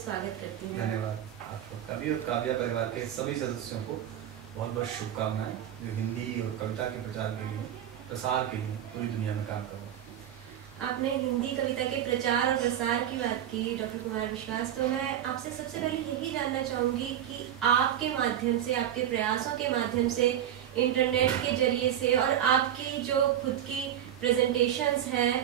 स्वागत करती हूँ। धन्यवाद आपको। कवि और काव्या परिवार के सभी सदस्यों को बहुत बहुत शुभकामनाएं, जो हिंदी और कविता के प्रचार के लिए, प्रसार के लिए पूरी दुनिया में काम कर रहे हैं। आपने हिंदी कविता के प्रचार और प्रसार की बात की डॉक्टर कुमार विश्वास, तो मैं आपसे सबसे पहले यही जानना चाहूँगी कि आपके माध्यम से, आपके प्रयासों के माध्यम से, इंटरनेट के जरिए से और आपकी जो खुद की प्रेजेंटेशंस हैं,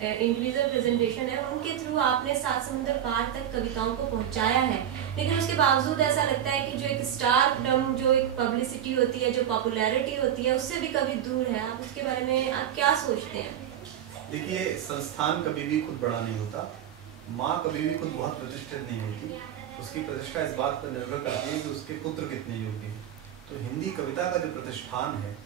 इंडिविजुअल प्रेजेंटेशन है, उनके थ्रू आपने सात समुद्र पार तक कविताओं को पहुंचाया है। लेकिन उसके बावजूद ऐसा लगता है कि जो एक स्टारडम, जो एक पब्लिसिटी होती है, जो पॉपुलैरिटी होती है, उससे भी कभी दूर है। आप उसके बारे में आप क्या सोचते हैं? देखिए, संस्थान कभी भी खुद बड़ा नहीं होता, माँ कभी भी खुद बहुत प्रतिष्ठित नहीं होती। उसकी प्रतिष्ठा इस बात पर निर्भर करती है कि उसके पुत्र कितने योग्य हैं। तो हिंदी कविता का जो प्रतिष्ठान है,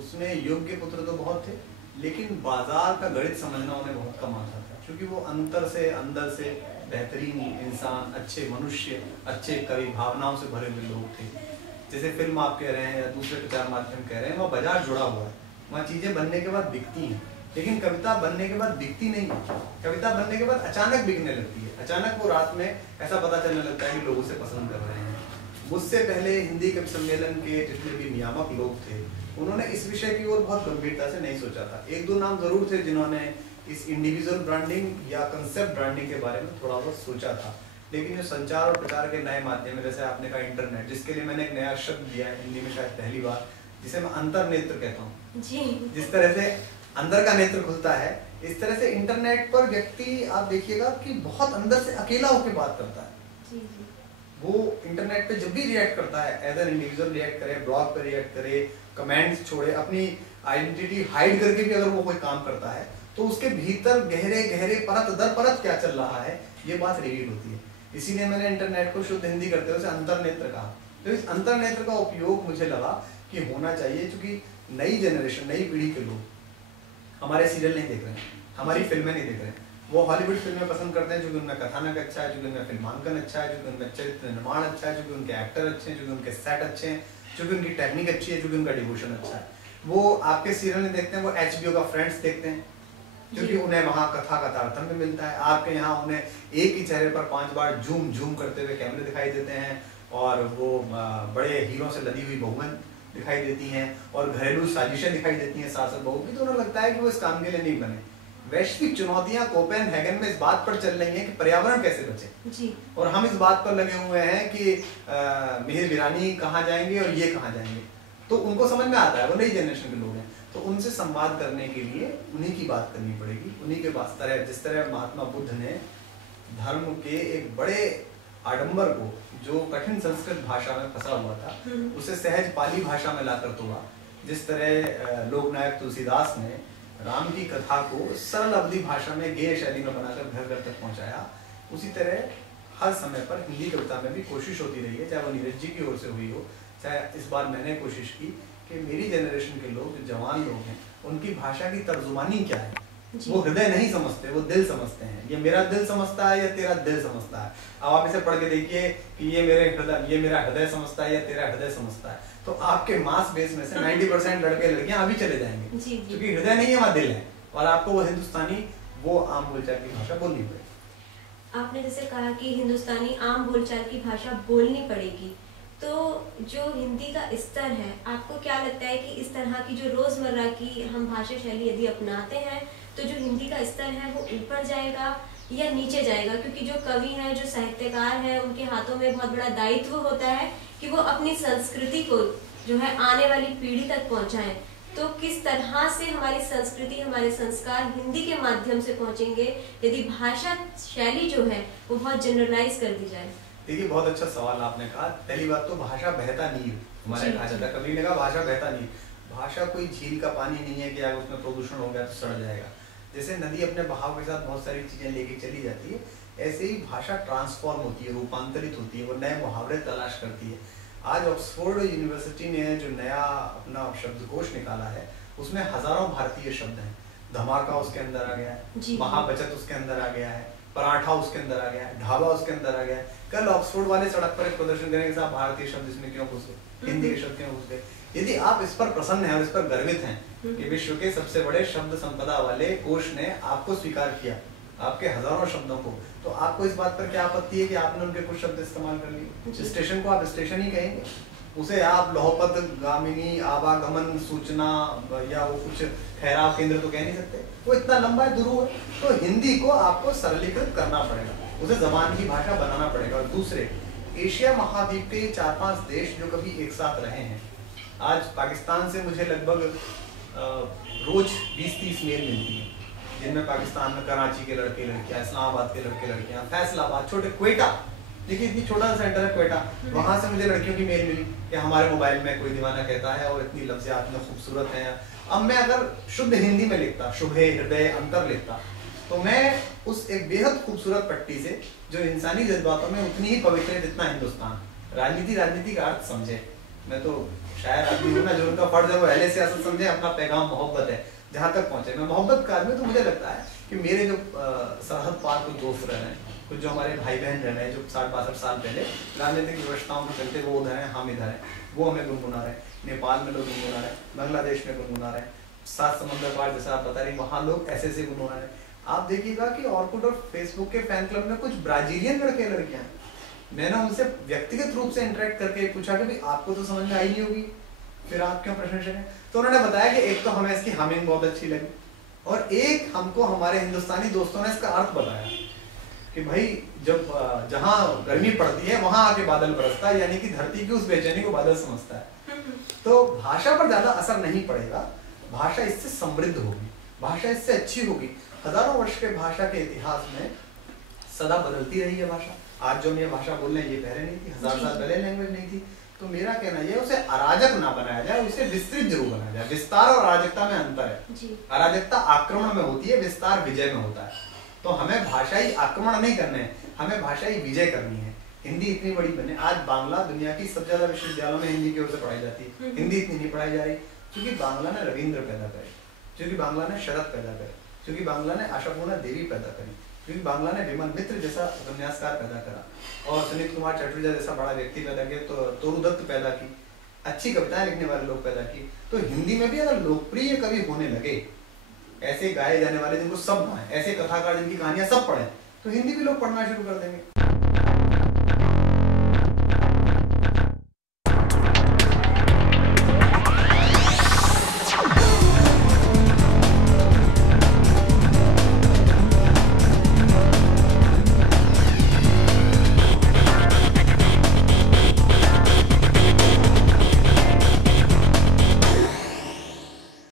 उसमें योग्य पुत्र तो बहुत थे, लेकिन बाजार का गणित समझना उन्हें बहुत कम आता था, क्योंकि वो अंतर से, अंदर से बेहतरीन इंसान, अच्छे मनुष्य, अच्छे कवि, भावनाओं से भरे हुए लोग थे। जैसे फिल्म आप कह रहे हैं या दूसरे प्रचार माध्यम कह रहे हैं, वहाँ बाजार जुड़ा हुआ है, वहाँ चीजें बनने के बाद बिकती हैं। लेकिन कविता बनने के बाद बिकती नहीं है। कविता बनने के बाद अचानक बिकने लगती है। अचानक वो रात में ऐसा पता चलने लगता है कि लोग उसे पसंद कर रहे हैं। मुझसे पहले हिंदी कवि सम्मेलन के जितने भी नियामक लोग थे, उन्होंने इस विषय की ओर बहुत गंभीरता से नहीं सोचा था। एक दो नाम जरूर थे जिन्होंने इस इंडिविजुअल ब्रांडिंग या कंसेप्ट ब्रांडिंग के बारे में थोड़ा बहुत सोचा था, लेकिन जो संचार और प्रचार के नए माध्यम, जैसे आपने कहा इंटरनेट, जिसके लिए मैंने एक नया शब्द दिया है हिंदी में शायद पहली बार, जिसे मैं अंतर्नेत्र कहता हूँ। जिस तरह से अंदर का नेत्र खुलता है, इस तरह से इंटरनेट पर व्यक्ति, आप देखिएगा कि बहुत अंदर से अकेला होकर बात करता है। वो इंटरनेट पे जब भी रिएक्ट करता है, एज एन इंडिविजुअल रिएक्ट करे, ब्लॉग पे रिएक्ट करे, कमेंट्स छोड़े, अपनी आइडेंटिटी हाइड करके भी अगर वो कोई काम करता है, तो उसके भीतर गहरे गहरे परत दर परत क्या चल रहा है, ये बात रिवील होती है। इसीलिए मैंने इंटरनेट को शुद्ध हिंदी करते हुए अंतर्नेत्र कहा। तो इस अंतर्नेत्र का उपयोग मुझे लगा कि होना चाहिए, क्योंकि नई जनरेशन, नई पीढ़ी के लोग हमारे सीरियल नहीं देख रहे हैं, हमारी फिल्में नहीं देख रहे हैं। वो हॉलीवुड फिल्में पसंद करते हैं क्योंकि उनमें कथानक अच्छा है, क्योंकि उनमें फिल्मांकन अच्छा है, क्योंकि उनमें चरित्र निर्माण अच्छा है, क्योंकि उनके एक्टर अच्छे हैं, क्योंकि उनके सेट अच्छे हैं, क्योंकि उनकी टेक्निक अच्छी है, क्योंकि उनका डिवोशन अच्छा है। वो आपके सीरियल नहीं देखते हैं, वो HBO का फ्रेंड्स देखते हैं, क्योंकि उन्हें वहाँ कथा का तारतम्य मिलता है। आपके यहाँ उन्हें एक ही चेहरे पर 5 बार जूम जूम करते हुए कैमरे दिखाई देते हैं, और वो बड़े हीरो से लदी हुई बहुएं दिखाई देती हैं, और घरेलू साजिशें दिखाई देती हैं सास और बहू की। तो उन्हें लगता है कि वो इस काम के लिए नहीं बने। वैश्विक चुनौतियां कोपेनहेगन में इस बात पर चल रही हैं कि पर्यावरण कैसे बचे जी। और हम इस बात पर लगे हुए हैं कि मिहिर वीरानी कहाँ जाएंगे और ये कहाँ जाएंगे। तो उनको समझ में आता है, वो नई जनरेशन के लोग हैं, तो उनसे संवाद करने के लिए उन्हीं की बात करनी पड़ेगी। उन्हीं के पास तरह, जिस तरह महात्मा बुद्ध ने धर्म के एक बड़े आडंबर को, जो कठिन संस्कृत भाषा में फंसा हुआ था, उसे सहज पाली भाषा में लाकर तोड़ा। जिस तरह लोकनायक तुलसीदास ने राम की कथा को सरल अवधि भाषा में गेय शैली में बनाकर घर घर तक पहुंचाया, उसी तरह हर समय पर हिंदी कविता में भी कोशिश होती रही है, चाहे वो नीरज जी की ओर से हुई हो, चाहे इस बार मैंने कोशिश की कि मेरी जनरेशन के लोग, जो जवान लोग हैं, उनकी भाषा की तर्जुमानी क्या है। वो हृदय नहीं समझते, वो दिल समझते हैं। ये मेरा दिल समझता है या तेरा दिल समझता है। अब आप इसे पढ़ के देखिए कि ये मेरा हृदय समझता है या तेरा हृदय समझता है, तो आपके मास बेस में से 90% लड़के लड़कियां अभी चले जाएंगे, क्योंकि हृदय नहीं है, वहाँ दिल है, और आपको वो हिंदुस्तानी, वो आम बोलचाल की भाषा बोलनी पड़ेगी। आपने जैसे कहा कि हिंदुस्तानी आम बोलचाल की भाषा बोलनी पड़ेगी, तो जो हिंदी का स्तर है, आपको क्या लगता है कि इस तरह की जो रोजमर्रा की हम भाषा शैली यदि अपनाते हैं, तो जो हिंदी का स्तर है वो ऊपर जाएगा या नीचे जाएगा? क्योंकि जो कवि हैं, जो साहित्यकार हैं, उनके हाथों में बहुत बड़ा दायित्व होता है कि वो अपनी संस्कृति को जो है आने वाली पीढ़ी तक पहुंचाएं। तो किस तरह से हमारी संस्कृति, हमारे संस्कार हिंदी के माध्यम से पहुंचेंगे यदि भाषा शैली जो है वो बहुत जनरलाइज कर दी जाए? देखिए, बहुत अच्छा सवाल आपने कहा। पहली बात तो भाषा बहता नीर, हमारे कहा जाता है, कवि ने कहा भाषा बहता नीर। भाषा कोई झील का पानी नहीं है कि अगर उसमें प्रदूषण हो गया तो सड़ जाएगा। जैसे नदी अपने बहाव के साथ बहुत सारी चीजें लेके चली जाती है, ऐसे ही भाषा ट्रांसफॉर्म होती है, रूपांतरित होती है, वो नए मुहावरे तलाश करती है। आज ऑक्सफोर्ड यूनिवर्सिटी ने जो नया अपना शब्दकोश निकाला है, उसमें हजारों भारतीय शब्द हैं। धमाका उसके अंदर आ गया है, महाबचत उसके अंदर आ गया है, पराठा उसके अंदर आ गया है, ढाबा उसके अंदर आ गया है। कल ऑक्सफोर्ड वाले सड़क पर एक प्रदर्शन करेंगे, साहब भारतीय शब्द इसमें क्यों घुस गए, हिंदी के शब्द क्यों घुस गए। यदि आप इस पर प्रसन्न हैं और इस पर गर्वित हैं कि विश्व के सबसे बड़े शब्द संपदा वाले कोश ने आपको स्वीकार किया, आपके हजारों शब्दों को, तो आपको इस बात पर क्या आपत्ति है कि आपने उनके कुछ शब्द इस्तेमाल कर लिए? स्टेशन को आप स्टेशन ही कहेंगे, उसे आप लोहपत गामिनी आवागमन सूचना या वो कुछ ठहराव केंद्र तो कह नहीं सकते, वो इतना लंबा है, दुरू है। तो हिंदी को आपको सरलीकृत करना पड़ेगा, उसे जबान की भाषा बनाना पड़ेगा। और दूसरे, एशिया महाद्वीप के 4-5 देश जो कभी एक साथ रहे हैं, आज पाकिस्तान से मुझे लगभग रोज 20-30 मेल मिलती है, जिनमें पाकिस्तान में कराची के लड़के लड़कियां, इस्लामाबाद के लड़के लड़कियां, फैसलाबाद, छोटे क्वेटा, देखिए इतनी छोटा सा सेंटर है क्वेटा, वहां से मुझे लड़कियों की मेल मिली कि हमारे मोबाइल में कोई दीवाना कहता है और इतनी लफ्ज़ात में खूबसूरत है। अब मैं अगर शुद्ध हिंदी में लिखता, शुभे हृदय अंतर लिखता, तो मैं उस एक बेहद खूबसूरत पट्टी से जो इंसानी जज्बातों में उतनी ही पवित्र है जितना हिंदुस्तान, राजनीति का अर्थ समझे। मैं तो शायर आदमी हूँ ना, जो उनका फर्ज है वो अहले सियासत समझे, अपना पैगाम मोहब्बत है, जहाँ तक पहुंचे। मैं मोहब्बत का आदमी, तो मुझे लगता है कि मेरे जो सरहद पार कुछ दोस्त रह रहे हैं, कुछ जो हमारे भाई बहन रह रहे हैं, जो 60-62 साल पहले राजनीतिक व्यवस्थाओं में चलते, वो उधर हैं, हम इधर हैं, वो हमें गुनगुना रहे हैं। नेपाल में लोग गुनगुना रहे हैं, बांग्लादेश में गुनगुना रहे हैं, 7 समंदर पार जैसा आप बता रही, वहाँ लोग ऐसे ऐसे गुनगुना रहे हैं। आप देखिएगा कि ऑर्कुट और फेसबुक के फैन क्लब में कुछ ब्राजीलियन लड़के लड़कियां हैं। मैंने उनसे व्यक्तिगत रूप से इंटरेक्ट करके पूछा कि भाई आपको तो समझ में आई नहीं होगी, फिर आप क्यों प्रशंसक हैं? तो उन्होंने बताया कि एक तो हमें इसकी हमिंग बहुत अच्छी लगी, और एक हमको हमारे हिंदुस्तानी दोस्तों ने इसका अर्थ बताया कि भाई जब जहाँ गर्मी पड़ती है वहां आके बादल बरसता है, यानी कि धरती की उस बेचैनी को बादल समझता है। तो भाषा पर ज्यादा असर नहीं पड़ेगा, भाषा इससे समृद्ध होगी, भाषा इससे अच्छी होगी। हजारों वर्ष के भाषा के इतिहास में सदा बदलती रही है भाषा। आज जो हम ये भाषा बोल रहे हैं ये पहले नहीं थी, 1000 साल पहले लैंग्वेज नहीं थी। तो मेरा कहना यह, उसे अराजक ना बनाया जाए, उसे विस्तृत जरूर बनाया जाए। विस्तार और अराजकता में अंतर है। अराजकता आक्रमण में होती है, विस्तार विजय में होता है। तो हमें भाषाई आक्रमण नहीं करने हैं, हमें भाषाई विजय करनी है। हिंदी इतनी बड़ी बने, आज बांग्ला दुनिया की सबसे ज्यादा विश्वविद्यालयों में हिंदी की ओर से पढ़ाई जाती है, हिंदी इतनी नहीं पढ़ाई जा रही, क्योंकि बांग्ला ने रविंद्र पैदा करे, क्योंकि बांग्ला ने शरद पैदा करे, क्योंकि बांग्ला ने आशापूर्णा देवी पैदा करी, क्योंकि बांग्ला ने विमल मित्र जैसा उपन्यासकार पैदा करा, और सुनीत कुमार चटर्जी जैसा बड़ा व्यक्ति पैदा किया, तो तोरुदत्त पैदा की, अच्छी कविताएं लिखने वाले लोग पैदा की। तो हिंदी में भी अगर लोकप्रिय कवि होने लगे, ऐसे गाए जाने वाले जिनको सब गाएं, ऐसे कथाकार जिनकी कहानियां सब पढ़ें, तो हिंदी भी लोग पढ़ना शुरू कर देंगे।